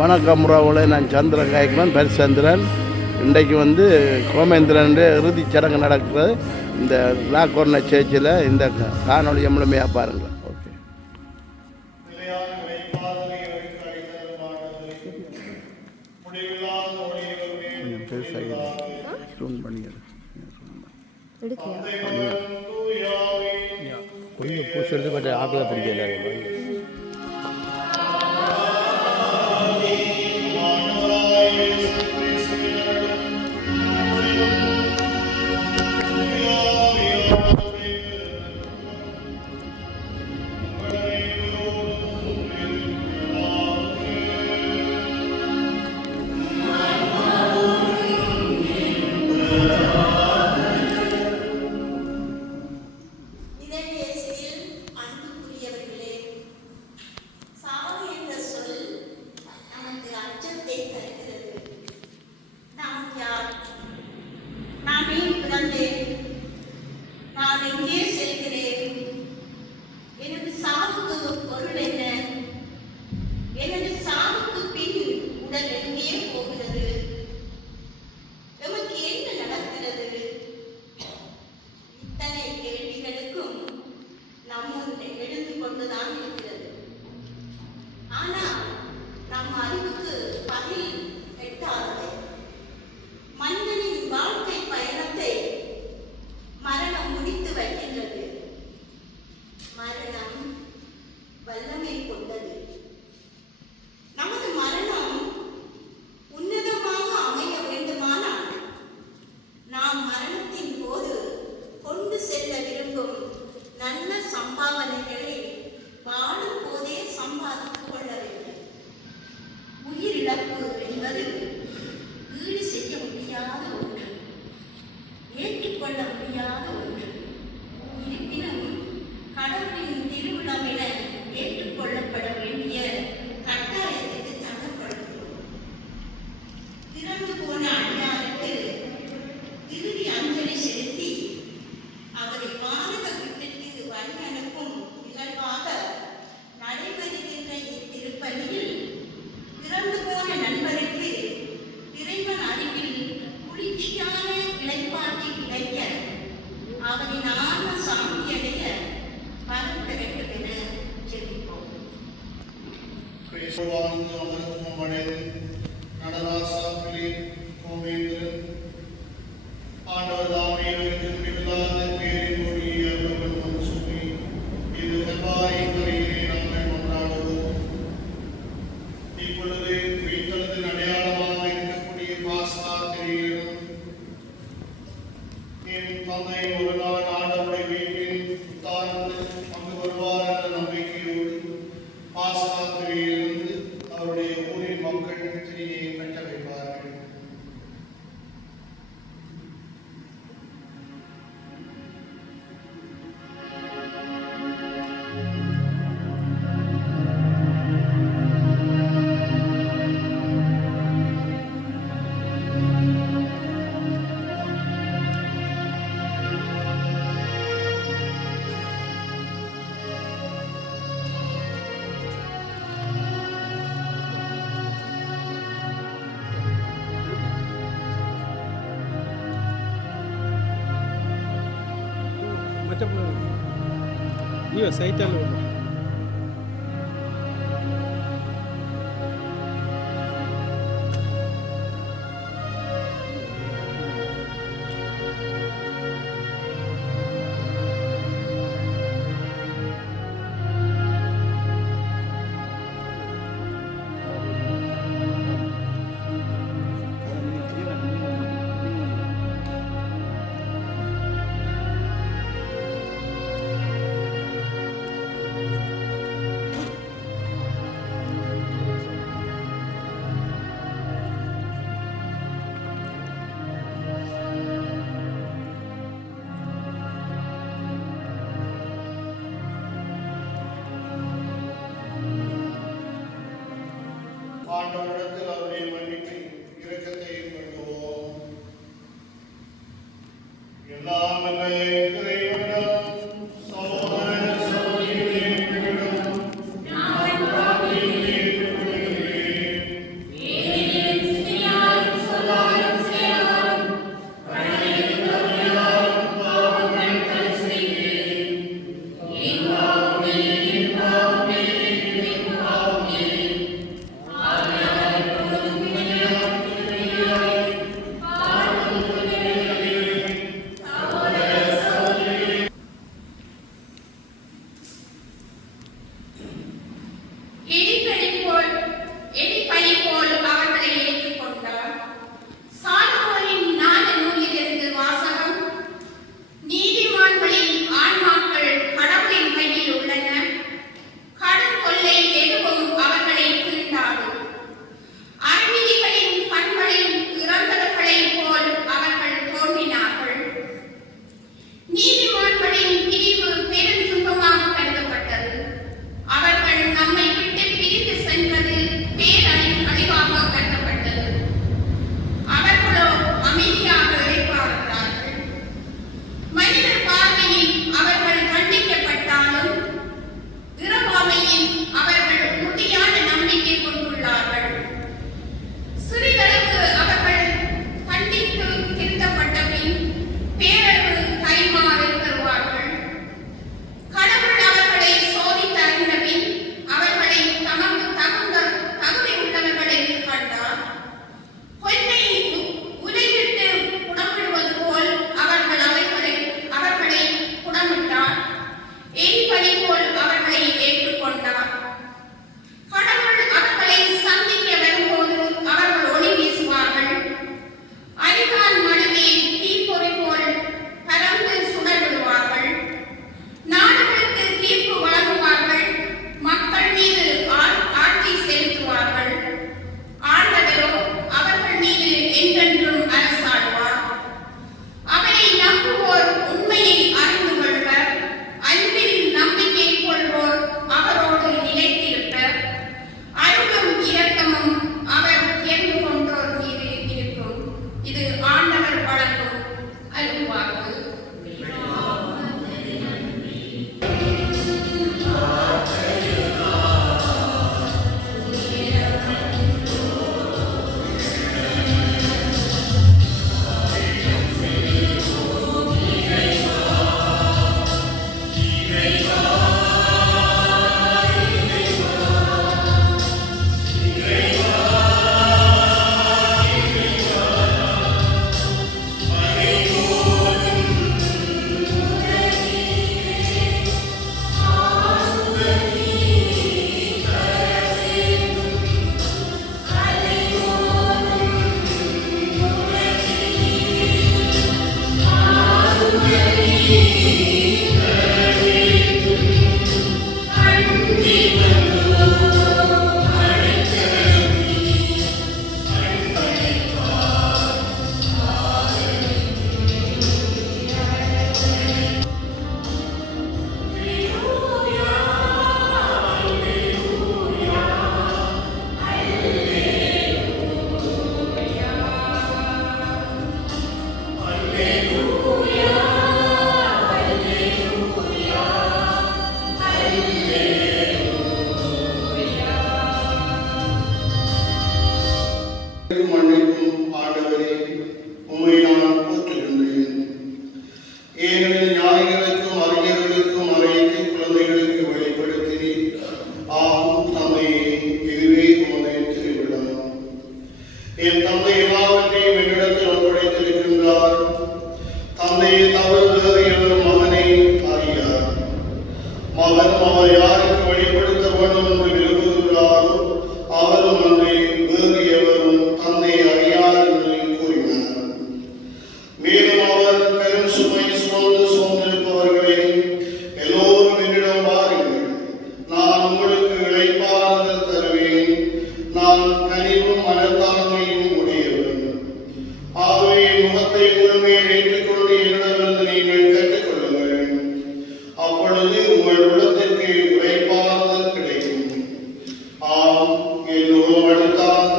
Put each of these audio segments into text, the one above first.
வணக்கம் உறவுகளை, நான் சந்திரன் காய்க்கிறேன், பரிசந்திரன். இன்றைக்கு கோமேந்திரன் இறுதிச் சடங்கு நடக்கிறது இந்த லாக்கோர்ன சேர்ச்சில். இந்த காணொலியை முழுமையாக பாருங்கள். ஓகே, கொஞ்சம் பூசி எடுத்து பட் ஆக்கில் பிடிக்கல. Iya, saya tahu. ஆண்டவரிடத்தில் அவருடைய மன்னிப்பை இரக்கத்தையும் வேண்டுவோம். எல்லாம் வல்ல இறைவனிடம் சகோதர சகோதரிகளிடம் நான் பாவிகளை ஏற்றுக்கொள்கிறேன். மன்னிக்கும் ஆண்டவரே, உம்மை நான் போற்றுகின்றேன். ஏனெனில் ஞானிகளுக்கும் அறிஞர்களுக்கும் மறைத்து குழந்தைகளுக்கு வெளிப்படுத்தினீர். ஆம் தந்தையே, இதுவே உமது திருவிழா. என் தந்தை எல்லாவற்றையும் என்னிடத்தில் ஒப்படைத்திருக்கின்றார். தந்தையை தவிர வேறு எவரும் மகனை அறியார். மகனும் அவர் யாருக்கு வெளிப்படுத்த வேண்டும் என்று விரும்புகின்றாரோ அவரும் அன்றி வேறு எவரும் தந்தையை அறியார் என்று கூறினார். மேலும் அவர் பெரும் சுமை சுமந்து சோர்ந்திருப்பவர்களே, எல்லோரும் என்னிடம் வாருங்கள், நான் உங்களுக்கு இளைப்பாறுதல் தருவேன். நான் கனிவும் மனத்தாண்மையும் உடையவன். ஆகவே என் முகத்தை உரிமையில் ஏற்றுக்கொண்டு என்னிடமிருந்து நீங்கள் கற்றுக்கொள்ளுங்கள். அப்பொழுது உங்கள் உள்ளத்திற்கு இளைப்பாறுதல் கிடைக்கும். ஆம், என் உருவம் எடுத்தால்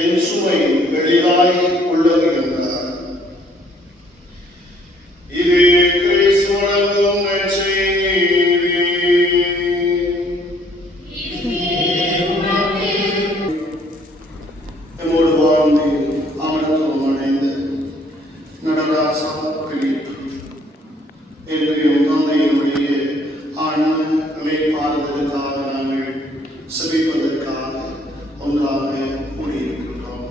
என் சுமை எளிதாய் உள்ளது என்றார். இது கிறிஸ்து வழங்கும் நற்செய்தி. நம்மோடு வாழ்ந்து அமரத்துவம் அடைந்த நடராசா பிலிப் என்னும் தந்தையினுடைய ஆன்ம இளைப்பாறுதலுக்காக நாங்கள் செபிப்பதற்காக ஒன்றாக கூடியிருக்கின்றோம்.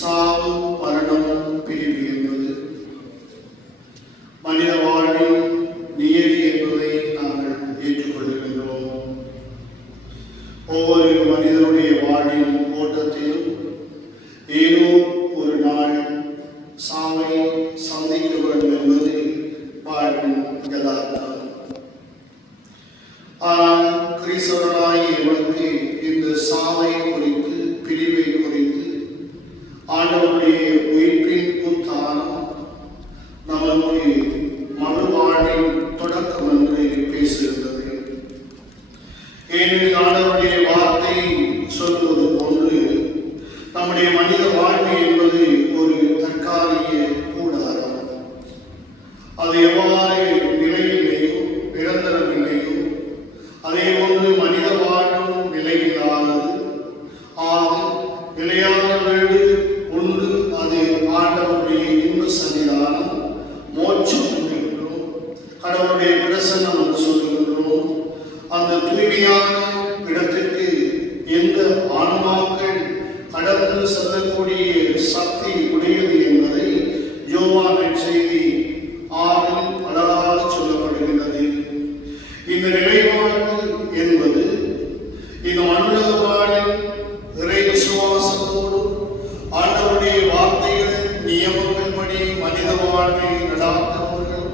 சாவு, மரணம், பிரிவு என்பது மனித வாழ்வின் நியதி என்பதை நாங்கள் ஏற்றுக்கொள்கின்றோம். ஒவ்வொரு மனிதனுடைய வாழ்வின் ஓட்டத்திலும் ஏதோ ஒரு நாள் சாவை சந்திக்க வேண்டும் என்பது வாழ்வின் யதார்த்தம். ஆனால் கிறிஸ்தவர்களாகிய எவருக்கு இந்த சாவை குறித்து, பிரிவை குறித்து, ஆண்டவருடைய உயிர்ப்பின் உத்தானம் நமக்கு மறுவாழ்வின் தொடக்கம் என்று பேசுகின்றது. ஏனெனில் ஆண்டவருடைய வார்த்தை சொல்வது போன்று நம்முடைய மனித வாழ்வு என்பது ஒரு தற்காலிக கூடாரம். அது எவ்வாறு நிலையில்லையோ நிரந்தரமில்லையோ அதே போன்று மனித வாழ்வும் நிலையில்லாதது. ஆக நிலையான வீடு உண்டு, அது ஆண்டவருடைய இன்ப சன்னிதானம், மோட்சம் என்கின்றோம், கடவுளுடைய பிரசன்னம் என்று சொல்கின்றோம். அந்த தூய்மையான இடத்திற்கு எந்த ஆன்மாக்கள் கடந்து செல்லக்கூடிய சக்தி உடையது என்பதை யோவான் நற்செய்தி 6 அழகாக சொல்லப்படுகின்றது. இந்த நிலைவாழ்வு என்பது இந்த மண்ணுலக வாழ்வில் இறை விசுவாசத்தோடு ஆண்டவருடைய வார்த்தைகள் நியமங்கள் படி மனித வாழ்வை நடாத்தவர்கள்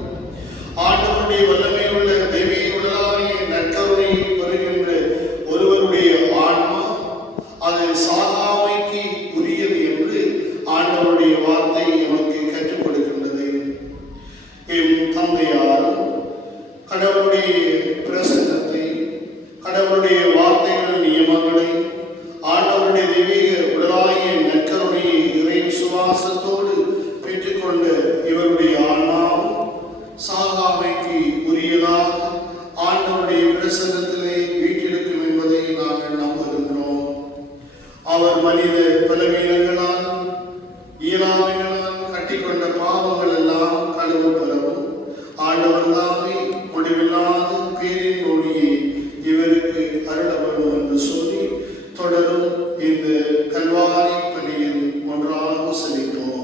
ஆண்டவருடைய வல்லமை உள்ள தெய்வீக உடலாகிய நற்கருணையை பெறுகின்ற ஒருவருடைய ஆன்மா அது சாகாமைக்கு உரியது என்று ஆண்டவருடைய வார்த்தை நமக்கு கற்றுக் கொடுக்கின்றது. எம் தந்தையாரும் கடவுளுடைய பிரசன்னத்தை, கடவுளுடைய வார்த்தைகள் நியமங்களை, ஆண்டவருடைய தெய்வீக உடலாகிய நற்கருணையை இறை விசுவாசத்தோடு பெற்றுக்கொண்ட இவருடைய ஆன்மாவும் சாகாமைக்கு உரியதாக ஆண்டவருடைய பிரசன்னத்திலே வீட்டிருக்கும் என்பதை நாங்கள் நம்புகின்றோம். அவர் மனித பலவீனங்களால், இயலாமைகளால் கட்டிக்கொண்ட பாவங்கள் எல்லாம் கழுவு பெறவும் ஆண்டவர் தாமே முடிவில்லாத பேரின் ஒளியை இவருக்கு அருள வேண்டும் என்று சொல்லி தொடரும் இந்த கல்வாரி பணியில் ஒன்றாக செலுத்துவோம்.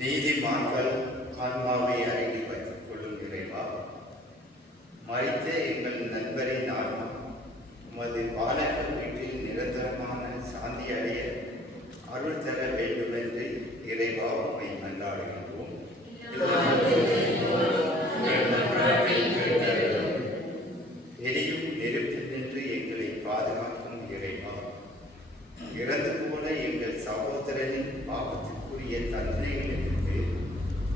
நீதிமான்கள் ஆன்மாவை அருகி வைத்துக் கொள்ளும் இறைவா, மறித்த எங்கள் நண்பரின் ஆன்மா உமது வானக வீட்டில் நிரந்தரமான சாந்தி அடைய அருள் தர வேண்டுமென்று இறைவா உம்மை மன்றாடுகின்றோம். எரியும் நெருப்பில் நின்று எங்களை பாதுகாக்கும் இறைவா, இறந்து போன எங்கள் சகோதரனின் பாவத்திற்குரிய தண்டனைகளிலிருந்து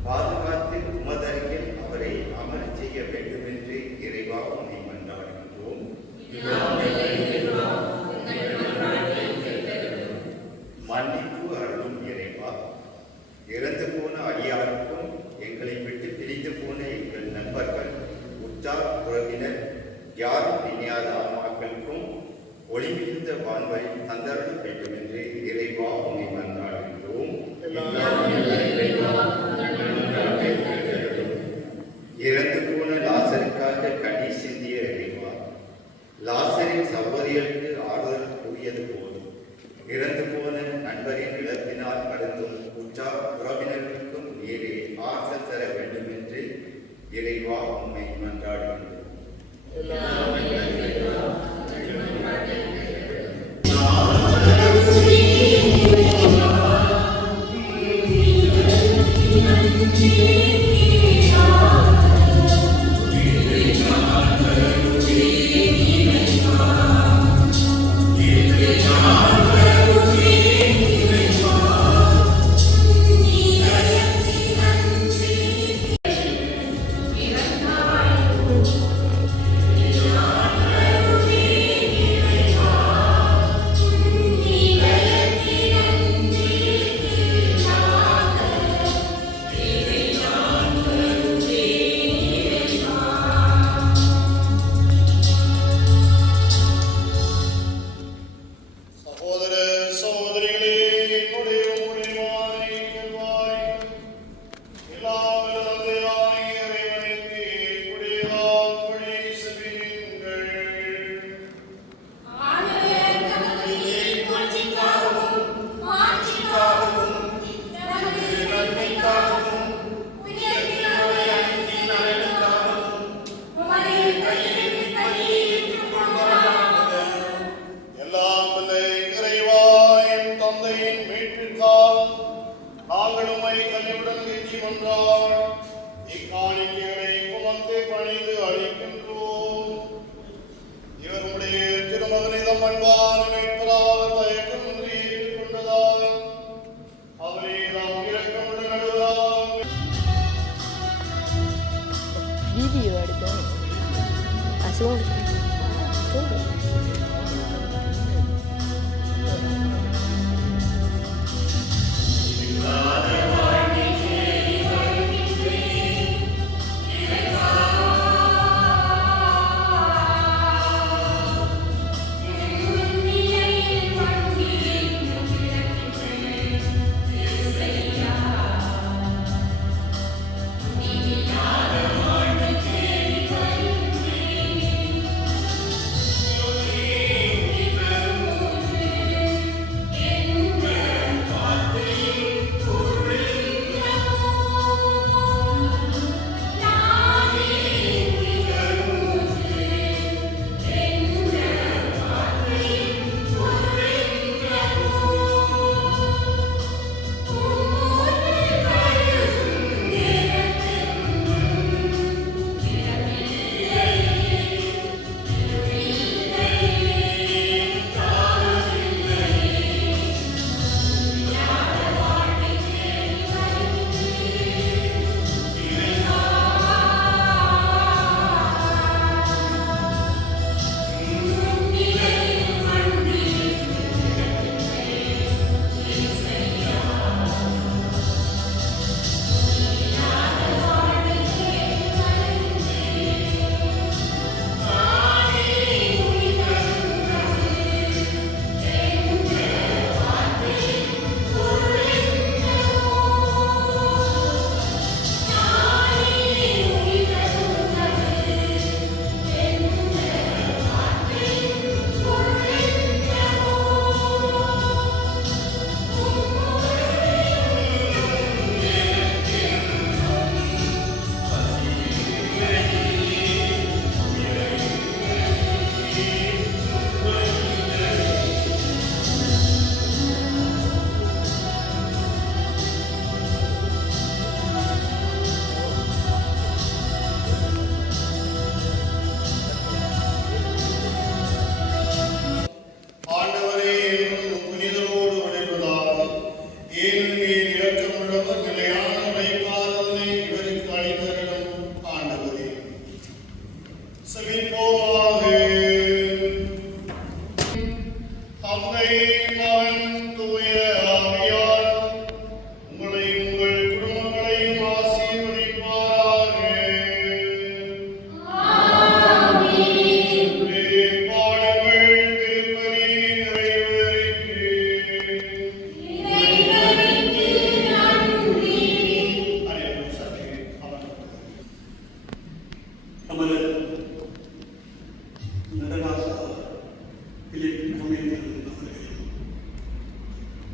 பாதுகாத்து உமதருகில் அவரை அமரச் செய்ய வேண்டும் என்று இறைவா உம்மை மன்றாடுகின்றோம். மன்னிப்பு அருளும் இறைவா, இறந்து போன அடியாருக்கும் எங்களை விட்டு பிரிந்து போன எங்கள் நண்பர்கள் உற்றார் உறவினர் யாரும் இணையாத ஆன்மாக்களுக்கும் ஒளிமிகுந்த வாழ்வை தந்தருள வேண்டும் என்று இறைவா உன்னை மன்றாடுகின்றோம். இறந்து போன லாசருக்காக கண்ணீர் சிந்திய இறைவா, லாசரின் சகோதரிகளுக்கு ஆறுதல் கூறியது போதும் இறந்து போன நண்பரின் இழப்பினால் கடந்தும் உற்றார் உறவினர்களுக்கும் நீரே ஆறுதல் தர வேண்டும் என்று இறைவா உம்மை மன்றாடுகின்றோம். Video எடுத்து அசுவம்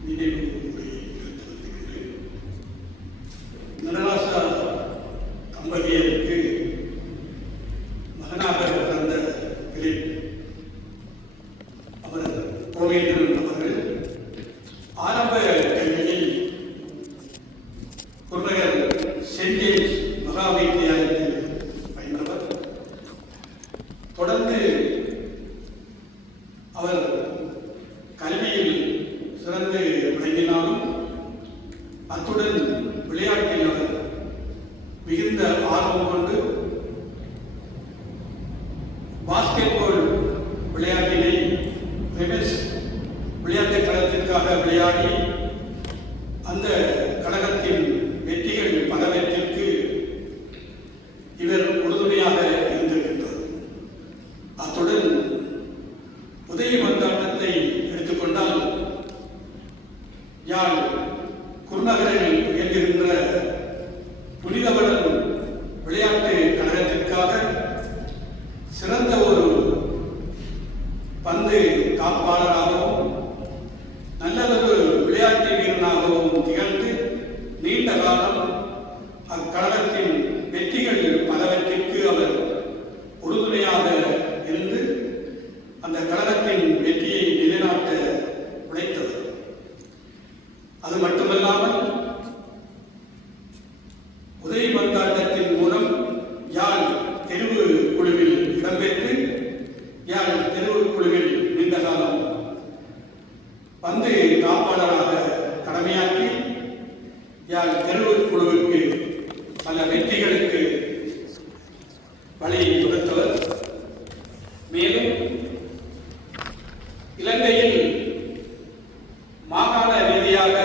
நினைவு உரையை நிறுத்துகின்றேன். நடராசா தம்பதியருக்கு மகனாக பிறந்த பிலிப் அவர் கோவேந்திரன் அவர்கள் ஆரம்ப கல்வியில் குருநகர் சென்ட் ஜேம்ஸ் மகா வித்தியாலயத்தில் பயின்றவர். தொடர்ந்து அவர் கல்வியில் சிறந்து விளங்கினாலும் அத்துடன் விளையாட்டில் அவர் மிகுந்த ஆர்வம் கொண்டு பாஸ்கெட்பால் விளையாட்டினை ரெமெஸ் விளையாட்டு கழகத்திற்காக விளையாடி அந்த கழகத்தின் வெற்றிகள் பலவற்றிற்கு இவர் உறுதுணையாக இருந்திருக்கின்றார். அத்துடன் உதயபந்தாட்டத்தை எடுத்துக்கொண்டால் யாழ் குருநகரில் இயங்குகின்ற புனிதவளன் விளையாட்டு கழகத்திற்காக சிறந்த ஒரு பந்து காப்பாளராகவும் நல்லதொரு விளையாட்டு வீரனாகவும் திகழ்ந்து நீண்ட காலம் அக்கழகத்தின் வெற்றிகள் பலவற்றிற்கு அவர் உறுதுணையாக இருந்து அந்த கழகத்தின் வெற்றியை நிலைநாட்ட உழைத்தவர். அது மட்டுமல்லாமல் உதயபந்தாட்டத்தின் மூலம் யாழ் தெருவு குழுவில் இடம்பெற்று யாழ் தெருவு குழுவில் நீண்ட காலம் பந்து காப்பாளராக கடமையாற்றி யாழ் தெருவு குழுவுக்கு பல வெற்றிகளுக்கு வழி கொடுத்தவர். மேலும் இலங்கையில் மாகாண ரீதியாக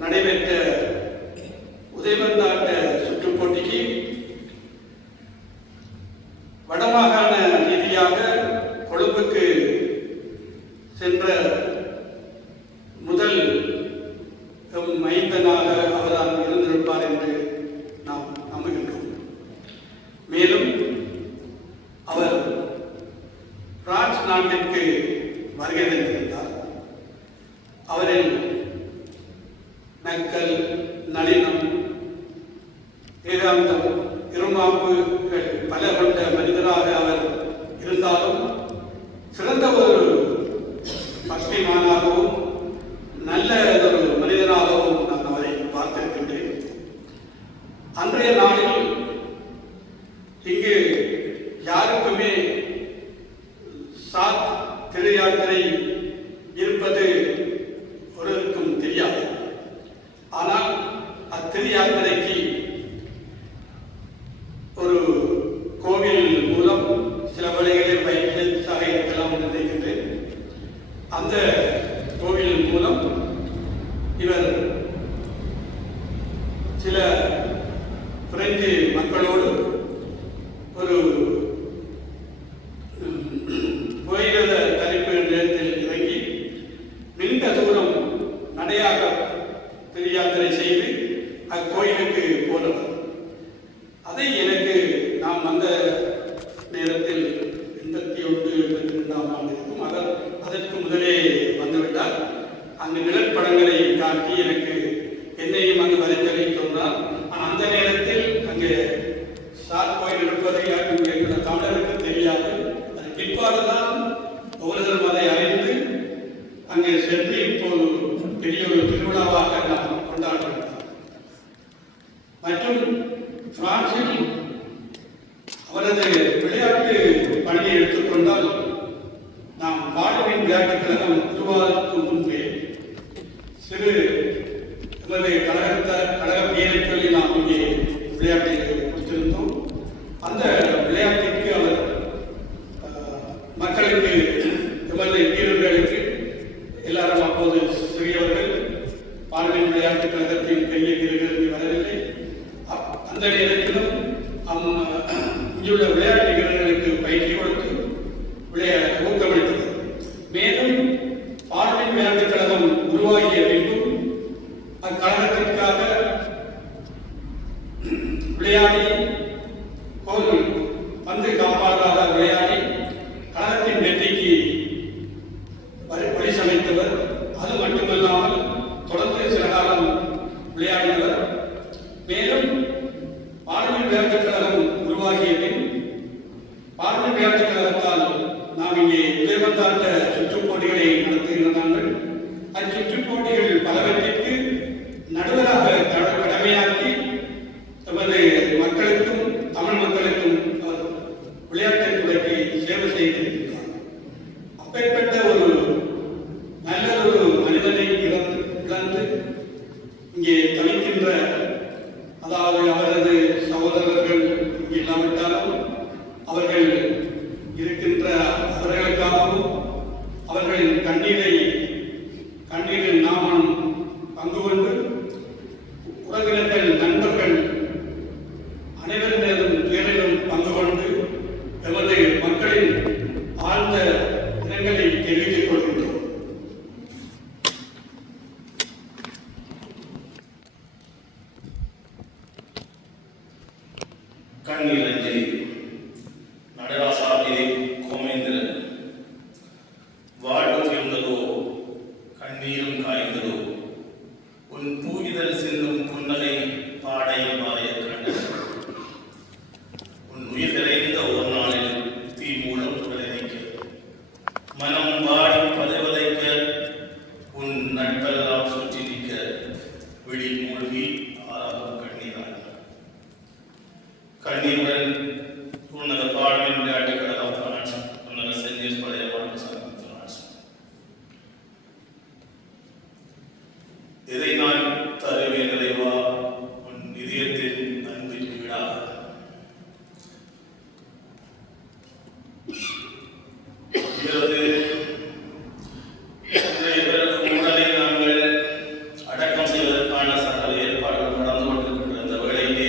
நடைபெற்ற உதயபந்தாட்ட சுற்றுப் போட்டிக்கு வடமாகாண ரீதியாக கொழும்புக்கு சென்ற முதல் மைந்தனாக அவர்தான் இருந்திருப்பார் என்று நாம் நம்புகின்றோம். மேலும் அவர் பிரான்ஸ் நாட்டிற்கு வருகை தந்திருந்தார். அவரில் நக்கல், நளினம், வேதாந்தம், இருமாப்புகள் பல கொண்ட மனிதராக அவர் இருந்தாலும் சிறந்த ஒரு பக்திமானாகவும் நல்ல ஒரு மனிதனாகவும் நான் அவரை பார்த்திருக்கின்றேன். அன்றைய நாளில் இங்கு யாருக்குமே சாத் திரு யாத்திரை இருப்பது ஒருவருக்கும் தெரியாது. ஆனால் அத்திரு யாத்திரைக்கு ஒரு கோவில் மூலம் சில வேளைகளில் வைத்தியசாக இருக்கலாம் என்று நினைக்கின்றேன். அந்த கோவில் மூலம் இவர் சில பிரெஞ்சு மக்களோடு ஒரு புகையிரத தரிப்பு நிலையத்தில் இறங்கி நீண்ட தூரம் நடையாக திரு யாத்திரை செய்து அக்கோயிலுக்கு போனவர். அதை எனக்கு நாம் அந்த நேரத்தில் 81-82 ஆண்டு இருக்கும். அதற்கு முதலே வந்துவிட்டார். அங்கு நிழற்படங்களை காட்டி எனக்கு என்னையும் அங்கு வரைத்தலை சொன்னார். ஆனால் அந்த நேரத்தில் அங்கே சாத் கோயில் இருப்பதை எங்கள் தமிழருக்கு தெரியாது. அது பிற்பாடுதான் ஒவ்வொருத்தரும் அதை அறிந்து அங்கே சென்று இப்போது பெரிய ஒரு திருவிழாவாக நாம் கொண்டாடுகின்றோம். மற்றும் பிரான்சில் அவரது விளையாட்டு பணியை எடுத்துக்கொண்டால் நாம் பாடுவின் விளையாட்டுக் கழகம் உருவாவதற்கு முன்பே சிறு எமது கழக பெயரை சொல்லி நாம் இங்கே விளையாட்டை கொடுத்திருந்தோம். அந்த விளையாட்டிற்கு அவர் மக்களுக்கு எமது வீரர்களுக்கு எல்லாரும் அப்போது சிறியவர்கள் பாடுவின் விளையாட்டுக் கழகத்தின் பெரிய வீரர்களுக்கு வரவில்லை. அந்த நேரத்திலும் இங்குள்ள விளையாட்டு வீரர்களுக்கு பயிற்சி கொடுத்து ஊக்கமளித்தது. மேலும் பாடுவின் விளையாட்டுக் கழகம் உருவாகிய பின்பும் அக்கழகத்திற்காக விளையாடி பந்து காப்பாளராக விளையாடி கழகத்தின் வெற்றிக்கு வழி சமைத்தவர். அது மட்டுமல்லாமல் இங்கே தவிக்கின்ற, அதாவது அவரது சகோதரர்கள் இங்கே இல்லாவிட்டாலும் அவர்கள் இருக்கின்ற அவர்களுக்காகவும் அவர்களின் கண்ணீரில் நாமும் பங்கு கொண்டு உறவினர்கள், நண்பர்கள் அனைவரின் மீதும் பேரிலும் பங்கு கொண்டு எமது மக்களின் ஆழ்ந்த இரங்கலை தெரிவித்துக் கொள்கின்றோம். கண்ணீர் அஞ்சலி. நடராசாவிலே கோமேந்திரன். வாழ்வு தீர்ந்ததோ கண்ணீரும் காய்ந்ததோ, உன் பூவிதழ் சிந்தும் புன்னகை பாடையில் மாறிய கண்ணன். உன் உயிர் நிறைந்த ஒரு நாளில் தீ மூலம் விளைவிக்க, மனம் வாடி பதைவதைக்க, உன் நட்பெல்லாம் சுற்றி நிற்க, விழி மூழ்கி ஆறாகும் கண்ணீராய். கண்ணீருடன் உன்னத பாடலின் விளையாட்டு கடலாம் பிரான்ஸ், உன்னத செஞ்சேஸ் பழைய வாழ்க்கை சார்ந்த பிரான்ஸ். இதை நான் தருவேன் இறைவா, உன் இதயத்தின் அன்பின் வீடாக. இவரது உடலை நாங்கள் அடக்கம் செய்வதற்கான சகல ஏற்பாடுகள் நடந்து கொண்டிருக்கின்ற இந்த வேளையிலே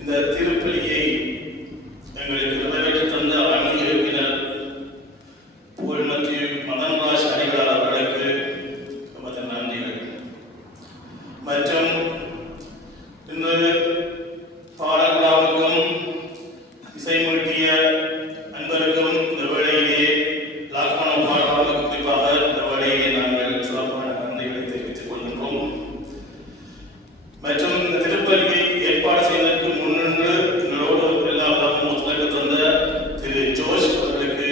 இந்த திருப்பலியை எங்களுக்கு நிறைவேற்றி தந்த ஆன்மீக இயக்குனர் புகழ் மத்திய மதன்ராஜ் அடிகளார் அவர்களுக்கு எமது நன்றிகள். மற்றும் இன்று பாடல்களாவுக்கும் இசைமீட்டிய அன்பருக்கும் இந்த வேளையிலே லாக்கான பாடல்களுக்கு குறிப்பாக இந்த வேளையிலே நாங்கள் சிறப்பான நன்றிகளை தெரிவித்துக் கொள்கின்றோம். மற்றும் இந்த திருப்பலியை ஏற்பாடு செய்வதற்கு முன்னின்று எங்களோடு எல்லா விதமும் ஒத்துழைப்பு தந்த திரு ஜோஷ் அவர்களுக்கு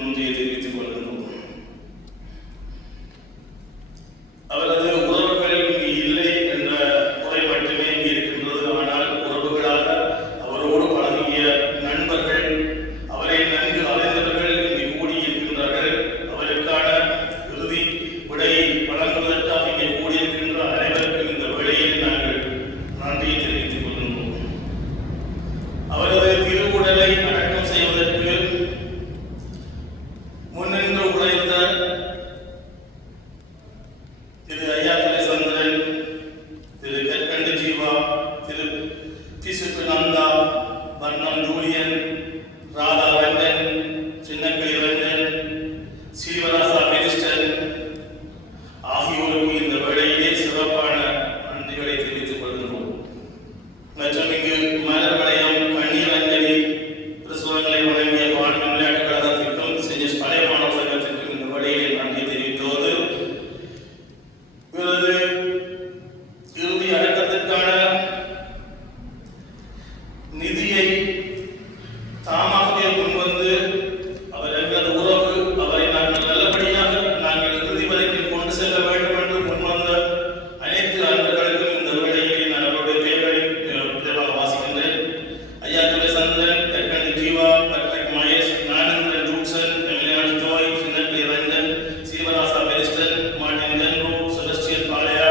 நன்றியை தெரிவித்துக் கொள்கின்றோம். அவரது உறவுகள் இங்கு இல்லை என்ற குறை மட்டுமே இங்கு இருக்கின்றது. ஆனால் உறவுகளாக அவரோடு பழகிய நண்பர்கள், அவரை நன்கு அறிந்தவர்கள் இங்கு கூடியிருக்கின்றார்கள். அவருக்கான இறுதி விடையை வழங்குவதற்காக இங்கே கூடியிருக்கின்ற அனைவருக்கும் இந்த விடையில் நாங்கள் நன்றியை தெரிவித்துக் கொள்கின்றோம். அவரது திருவுடலை அடக்கம் செய்வதற்கு முன்னின்று உழைத்த திரு ஐயாத்துரை சந்திரன், திரு கற்கண்டு ஜீவா, திரு பிசுப்பு நந்தா, வர்ணம் ஜூலியன், ராதா ரங்கன், சின்னக்கிளி ரங்கன், சீவராசா பெரிஸ்டன் ஆகியோருக்கு இந்த வேளையிலே சிறப்பான நன்றிகளை தெரிவித்துக் கொள்கிறோம். மற்றும் இங்கு மலர் வளையம், கண்ணீர் அஞ்சலி பிரசுரங்களை வழங்கிய வாழ்வு விளையாட்டு கழகத்திற்கும் செஞ்சஸ் பழைய மாணவர் சங்கத்திற்கும் இந்த வேளையிலே நன்றி தெரிவித்தோடு, இவரது இறுதி அடக்கத்திற்கான நிதியை தாமாகவே முன்வந்து அவர் எங்களது உறவு, அவரை நாங்கள் நல்லபடியாக நாங்கள் இறுதி வரைக்கும் கொண்டு செல்ல வேண்டும் என்று முன்வந்த அனைத்து அன்பர்களுக்கும் இந்த வேளையிலே நான் அவருடைய பெயரை விரைவாக வாசிக்கின்றேன். ஐயாத்துரை சந்திரன், கற்கண்டு ஜீவா, பட்ரிக் மகேஷ், ஞானேந்திரன் ஜூக்சன், எமிலியான் ஜோய், சின்னக்கிளி ரஞ்சன், சீவராசா பெரிஸ்டன், மார்டின் ஜென்ரோ, செபஸ்டியன் பாளையா,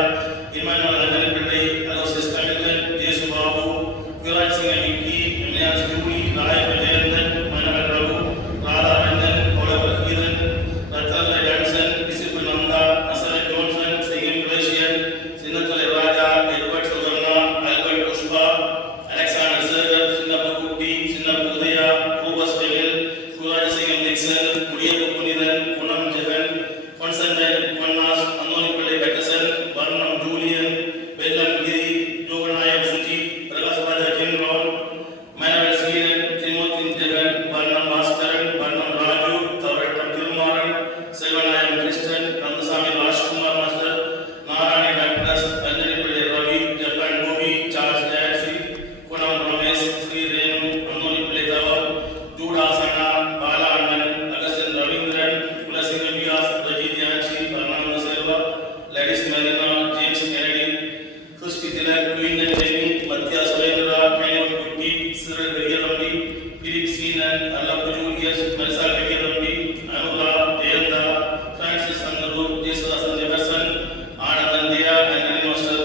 இமானுவல் ரஞ்சன் பிள்ளை, அலோசியஸ் கமிலன், ஜேசு பாபு, யுவராஜ் சிங்க Mickey, Emilian Julie, Nayak Jeyanthan, Manohar Ragu, Radha Ranjan, Oliver கீரன், ரத்தன் ஜான்சன், பிசுப்பு நந்தா, நசரத் ஜோன்சன், சிகிம் குரேஷியன், Chinnathurai Raja, Edward Swarna, Albert Pushpa, Alexander Sekar, Chinnappa Kutty, Chinnappa Udaya, ரூபஸ் டெமில், குராஜ் சிங்கம் நிக்சன், முடியப்ப புனிதன், குணம் ஜெகன், கொன்சன்டன், பொன்னாஸ், அன்னோனி பிள்ளை பெட்டசன், வர்ணம் ஜூலியன், வெல்லம் கிரி, ஜோகநாயக் சுஜி, பிரகாஷ்ராஜா ஜின்ரோன், மனவல் சீரன், திமோத்தின் ஜெகன், வர்ணம் பாஸ்கரன், வர்ணம் ராஜு, தவரட்டம் திருமாறன், செல்வநாயகம் கிருஷ்ணன், கந்தசாமி ராஜ்குமார் மாஸ்டர், நாராயண டாக்டர்ஸ், ரஞ்சனி பிள்ளை ரவி, ஜப்பான் கோபி, சார்ஸ் ஜாக்சி, குணம் ரமேஷ், ஸ்ரீரேணு, அன்னோனி பிள்ளை தவர், ஜூடாசனா, பாலா அண்ணன், அகஸ்டன் ரவீந்திரன், குலசிங்க வியாஸ், ரஜித் யாச்சி, பர்ணானந்த செல்வா, லேடிஸ் Marina, James Kennedy, Christy Thilak, குயினன் ஜெனி, மத்தியா சுரேந்திரா, கைனவன் குட்டி, சிறல் பெரியதம்பி, பிலிப் சீனன், அல்லப்பு ஜூலியஸ், மெர்சால் பெரியதம்பி, அனுரா, ஜெயந்தா, பிரான்சிஸ் சந்தரு, ஜேசுதாசன் ஜெபர்சன், ஆனந்தன் தியா, ஆண்டனி மாஸ்டர்,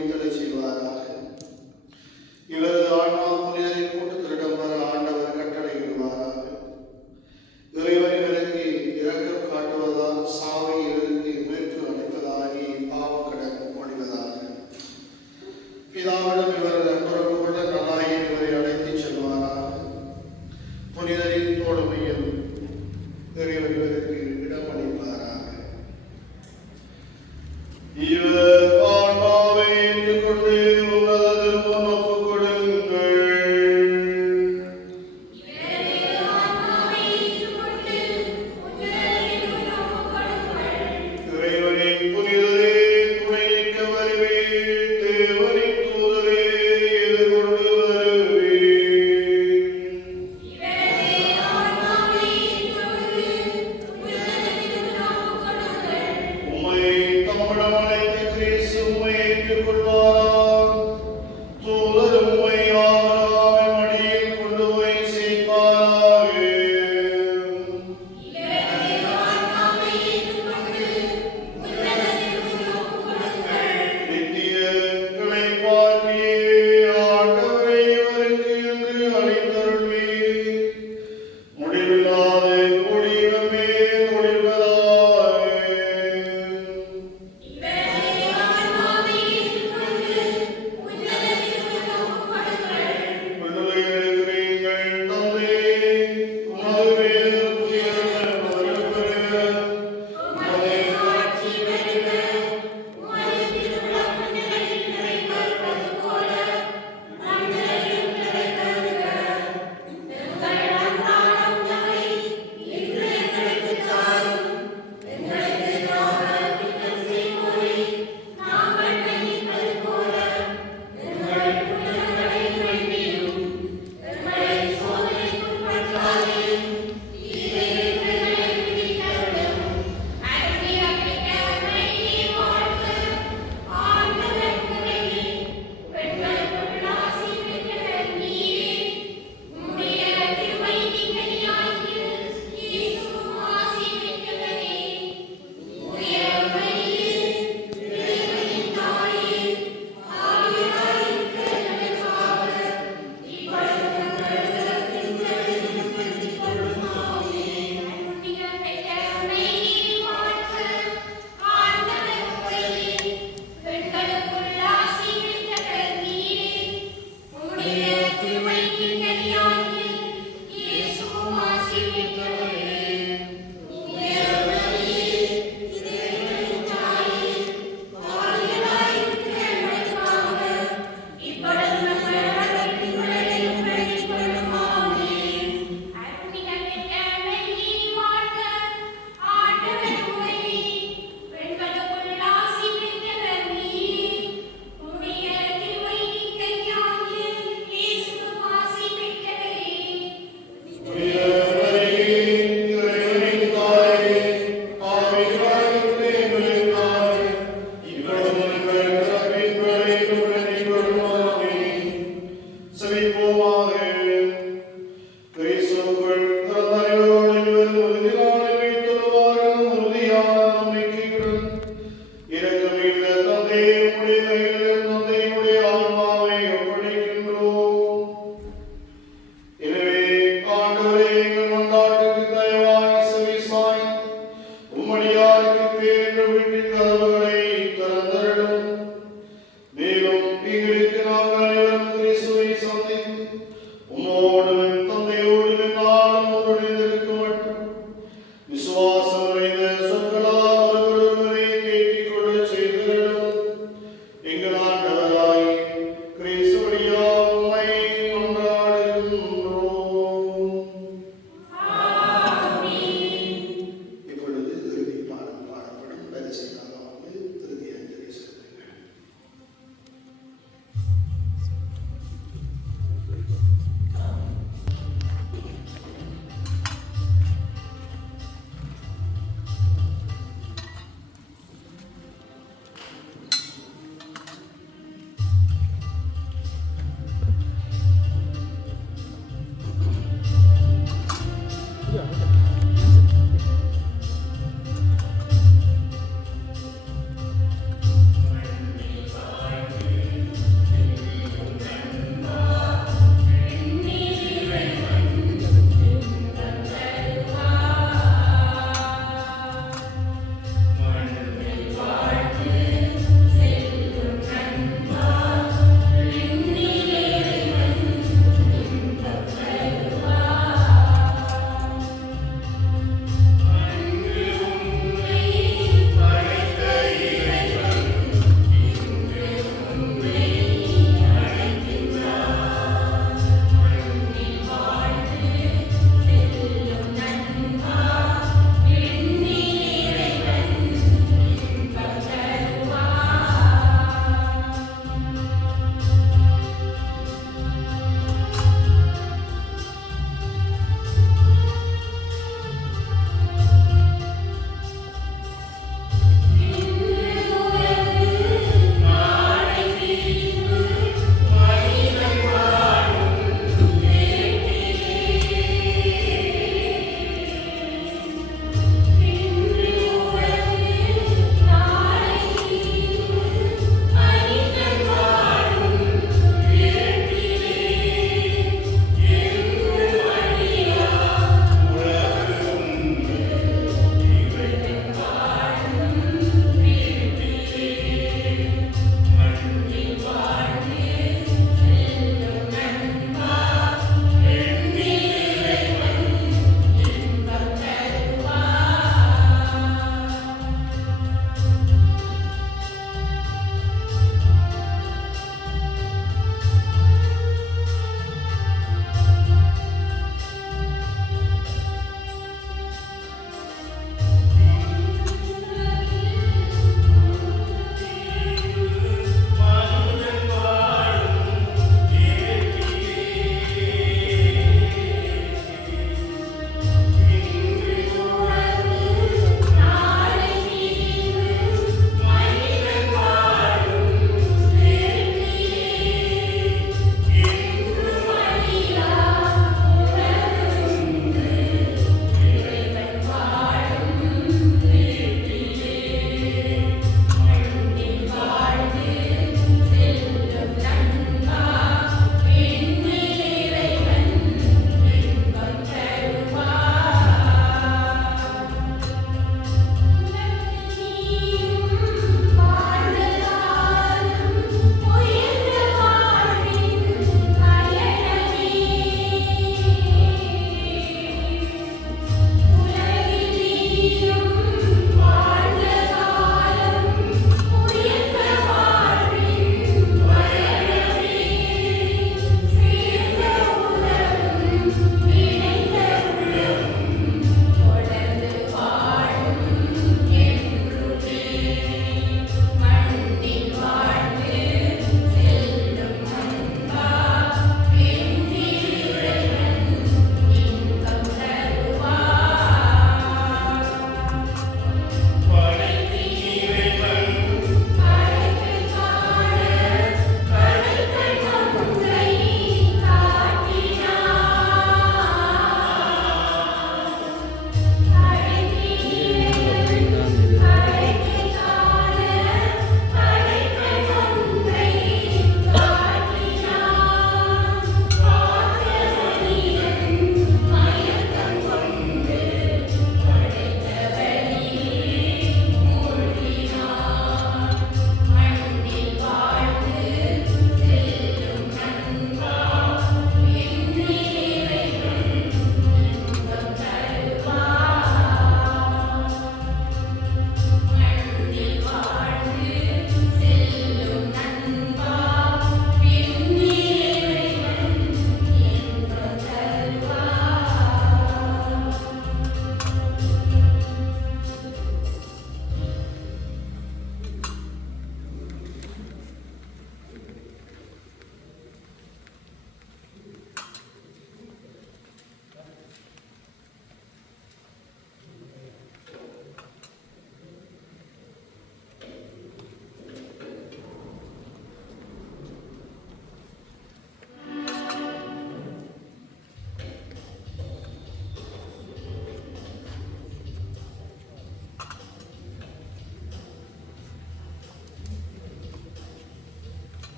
உயிர்த்தெழச் செய்வாராக. இவரது ஆன்மா புனிதரின் கூட்டத்திலிடம் வர ஆண்டவர் கட்டளையிடுவாராக. இறைவன் இவருக்கு இரக்கம் காட்டுவதால் சாவை இவருக்கு மீட்பு அளித்ததாகி பாவக்கடன் ஒழிவதாக. பிதாவிடம் இவர் நண்பர்கள் கொண்ட நலாயின் இவரை அழைத்துச் செல்வாராக. புனிதரின் தோழமையில் இறைவன் இவருக்கு இடமளிப்பாராக. இவர் ஆன்மாவை ஏற்றுக்கொண்டு உங்களது முன் ஒப்புக் கொடுங்கள். இறைவனின் புனிதரே, துணைக்க வருவே, தேவனின் தூதரே, எதிர்கொண்டு வருவே. உம்மை தம்மிடம் அழைத்த கிறிஸ்து உம்மை ஏற்றுக்கொள்வாராம். தூதர் உம்மை ஆபிரகாமின் மடியில் கொண்டு போய் சேர்ப்பாராக. நித்திய இளைப்பாற்றியே ஆண்டவரை இவருக்கு என்று அளித்தருள்வீர். முடிவில்லாத குடியிடமே ஒளிர்வதாக. விண்ணுலகில் இருக்கிறீர்கள் தந்தை, உமது பெயர் தூயதென வருக. உமது ஆட்சி வருக.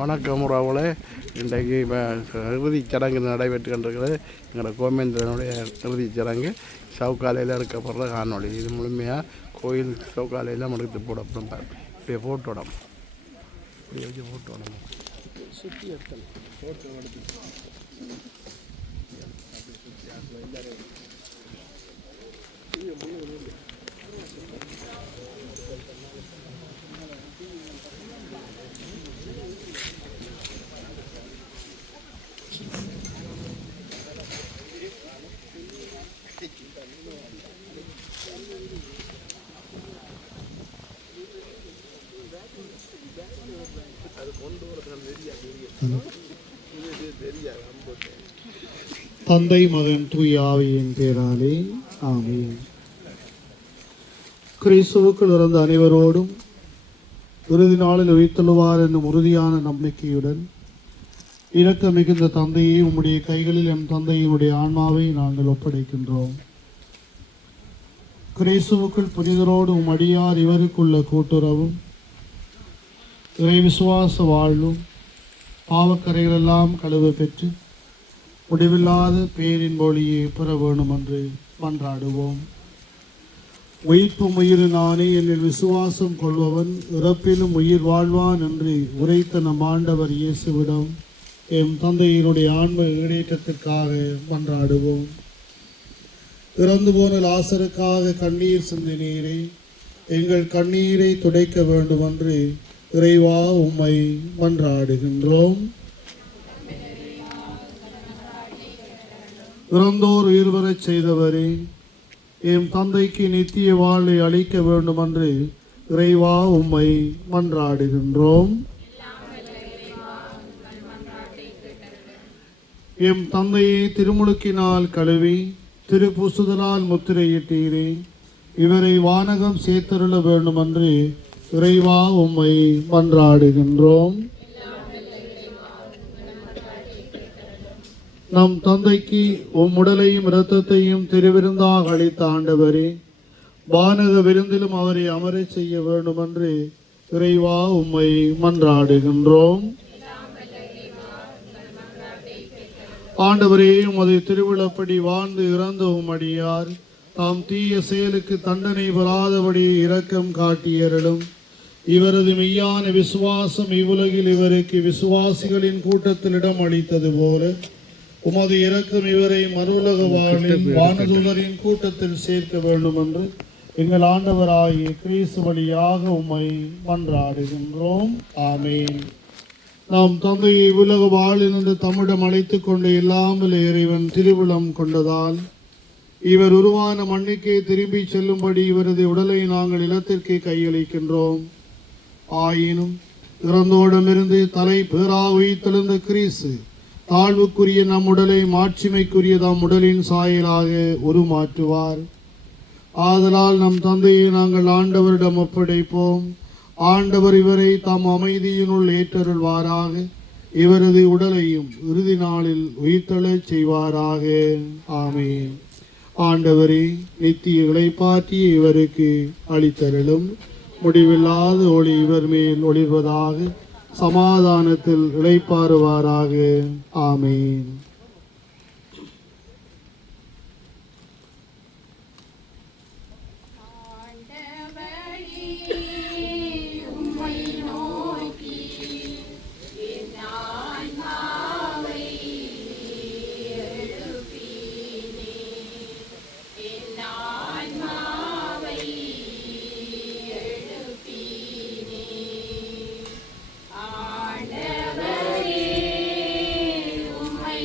வணக்கம் உறவுகளே. இன்றைக்கு இறுதிச் சடங்கு நடைபெற்று கொண்டிருக்கிறது. எங்களோட கோமேந்திரனுடைய இறுதிச் சடங்கு சவுக்காலையில் எடுக்கப்படுற காணொளி. இது முழுமையாக கோயில் சவுக்காலையில் எடுத்து போடப்படும். இப்படியே ஃபோட்டோடம் இப்படி வச்சு ஃபோட்டோடம் சுற்றி எடுத்தணும். ஃபோட்டோ எடுத்து தந்தை மகன் தூய ஆவியின் பேராலே ஆமென். கிறிஸ்துவுக்குள் இறந்த அனைவரோடும் இறுதி நாளில் உயிர்த்தெழுவார் என்னும் உறுதியான நம்பிக்கையுடன் இரக்க மிகுந்த தந்தையை உம்முடைய கைகளில் என் தந்தையினுடைய ஆன்மாவை நாங்கள் ஒப்படைக்கின்றோம். கிறிஸ்துவுக்குள் புனிதரோடு உம் அடியார் இவருக்குள்ள கூட்டுறவும் இறை விசுவாச வாழ்வும் பாவக்கரைகளெல்லாம் கழுவு பெற்று முடிவில்லாத பேரின் ஒளியை பெற வேண்டும் என்று மன்றாடுவோம். உயிர்ப்பும் உயிரினானே என்னில் விசுவாசம் கொள்பவன் இறப்பிலும் உயிர் வாழ்வான் என்று உரைத்த நம் ஆண்டவர் இயேசுவிடம் எம் தந்தையினுடைய ஆன்ம ஈடேற்றத்திற்காக மன்றாடுவோம். இறந்து போன லாசருக்காக கண்ணீர் சிந்தினீரே, எங்கள் கண்ணீரை துடைக்க வேண்டும் என்று இறைவா உம்மை மன்றாடுகின்றோம். இறந்தோர் உயிர் வரச் செய்தவரே, எம் தந்தைக்கு நித்திய வாழ்வை அளிக்க வேண்டும் என்று இறைவா உம்மை மன்றாடுகின்றோம். எம் தந்தையை திருமுழுக்கினால் கழுவி திருப்புசுதலால் முத்திரையிட்டீரே, இவரை வானகம் சேர்த்தருள வேண்டும் என்று இறைவா உம்மை மன்றாடுகின்றோம். நம் தந்தைக்கு உம் உடலையும் இரத்தத்தையும் திருவிருந்தாக அளித்த ஆண்டவரே, வானக விருந்திலும் அவரை அமரச் செய்ய வேண்டும் என்று இறைவா உம்மை மன்றாடுகின்றோம். ஆண்டவரே, உமது திருவிழப்படி வாழ்ந்து இறந்த உம் அடியார் தாம் தீய செயலுக்கு தண்டனை பெறாதபடி இரக்கம் காட்டியருளும். இவரது மெய்யான விசுவாசம் இவ்வுலகில் இவருக்கு விசுவாசிகளின் கூட்டத்தில் இடம் அளித்தது போல உமது இரக்கம் இவரை மறுவுலக வாழ்வில் வானதூதரின் கூட்டத்தில் சேர்க்க வேண்டும் என்று எங்கள் ஆண்டவராகிய கிறிஸ்து வழியாக உம்மை மன்றாடுகின்றோம். ஆமென். நாம் தந்தையை உலக வாழிலிருந்து தம்மிடம் அழைத்துக் கொண்டு இல்லாமல் இறைவன் திருவிழம் கொண்டதால் இவர் உருவான மண்ணுக்கே திரும்பி செல்லும்படி இவரது உடலை நாங்கள் இல்லத்திற்கு கையளிக்கின்றோம். ஆயினும் இறந்தோடமிருந்து தலை பேரா உயிர்த்தெழுந்த கிறிஸ்து தாழ்வுக்குரிய நம் உடலை மாட்சிமைக்குரிய தம் உடலின் சாயலாக உருமாற்றுவார். ஆதலால் நம் தந்தையை நாங்கள் ஆண்டவரிடம் ஒப்படைப்போம். ஆண்டவர் இவரை தாம் அமைதியினுள் ஏற்றருள்வாராக. இவரது உடலையும் இறுதி நாளில் உயிர்த்தெழச் செய்வாராக. ஆமென். ஆண்டவரே, நித்திய இளைப்பாற்றிய இவருக்கு அளித்தருளும். முடிவில்லாத ஒளி இவர் மேல் ஒளிர்வதாக. சமாதானத்தில் இளைப்பாறுவாராக. ஆமென். ஆண்டவரே, உம்மை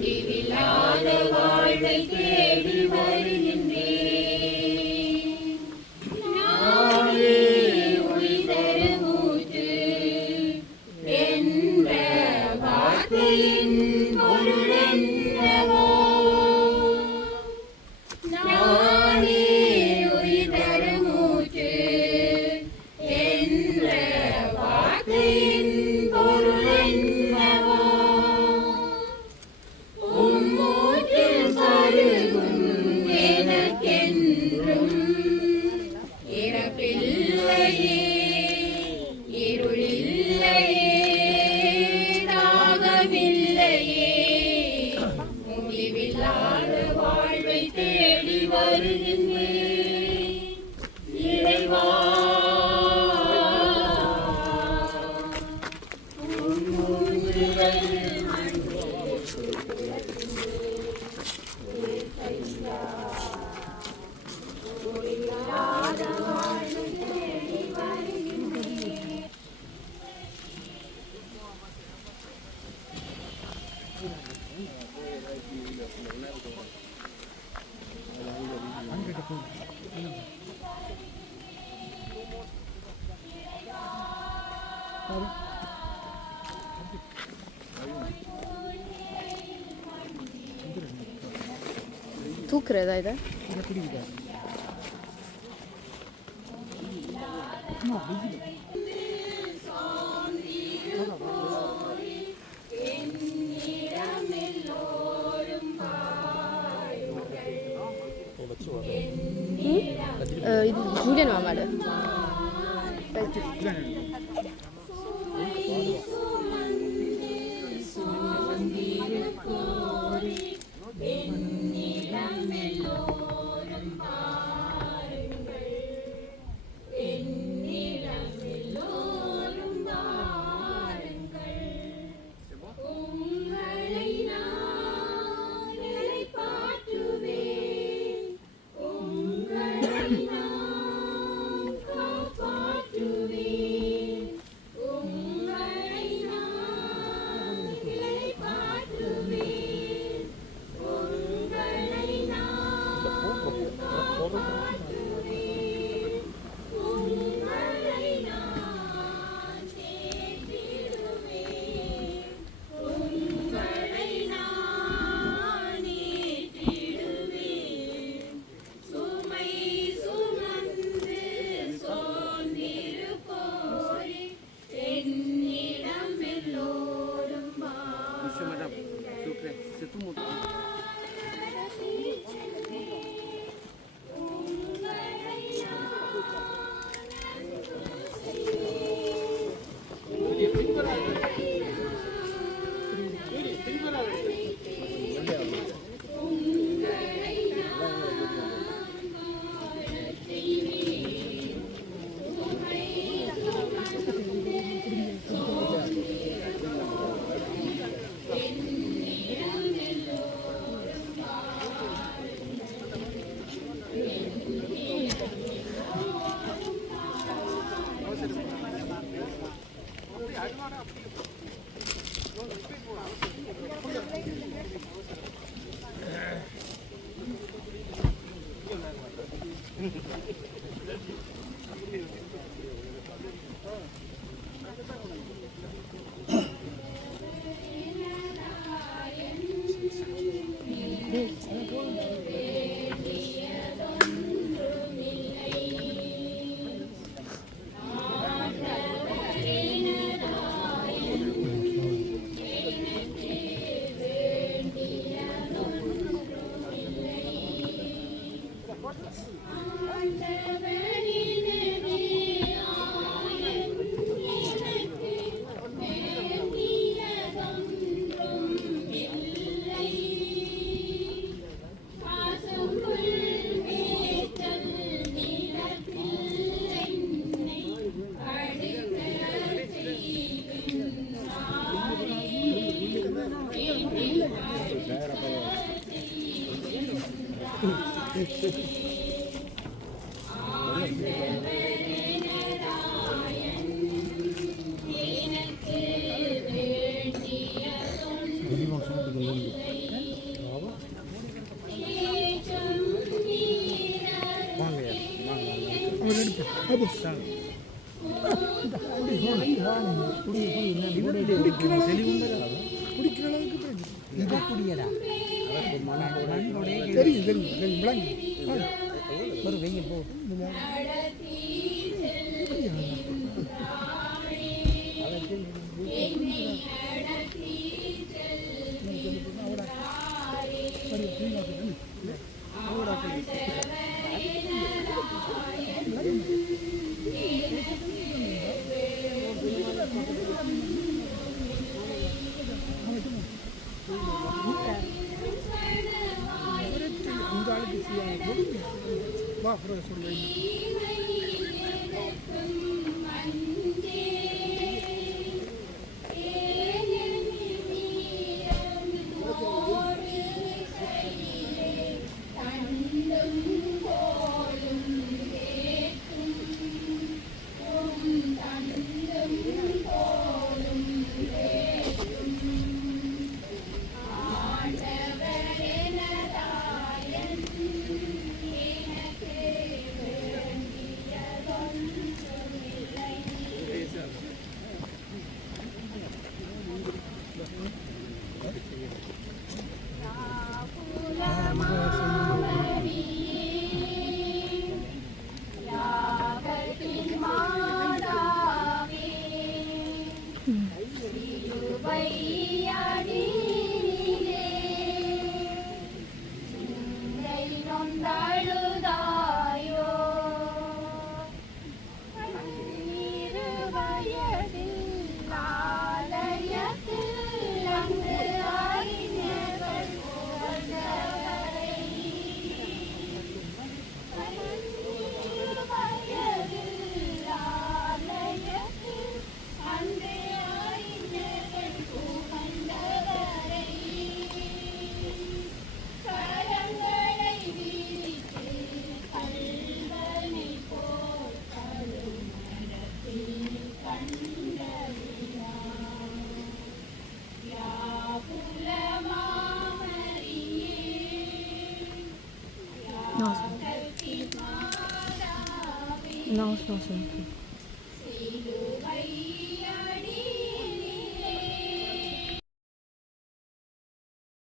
முடிவில்லாத வாழ்வை தேடி வருகின்றேன். நானே உயிர் மூச்சு என்ற வார்த்தையின் பொருள் என்னவோ? நானே உயிர் மூச்சு என்ற வார்த்தையின் பொருள் என்னவோ? உம்மூச்சில் பருகும் எனக்கென்றும் இறப்பில்லையே, இருளில்லையே, தாகமில்லையே, முடிவில்லாத வாழ்வை தேடி வருகின்றேன். இறைவா தூக்குறதா இதை? இது ஜூலியன் மாமாடு. எனக்கு வேண்டிய No,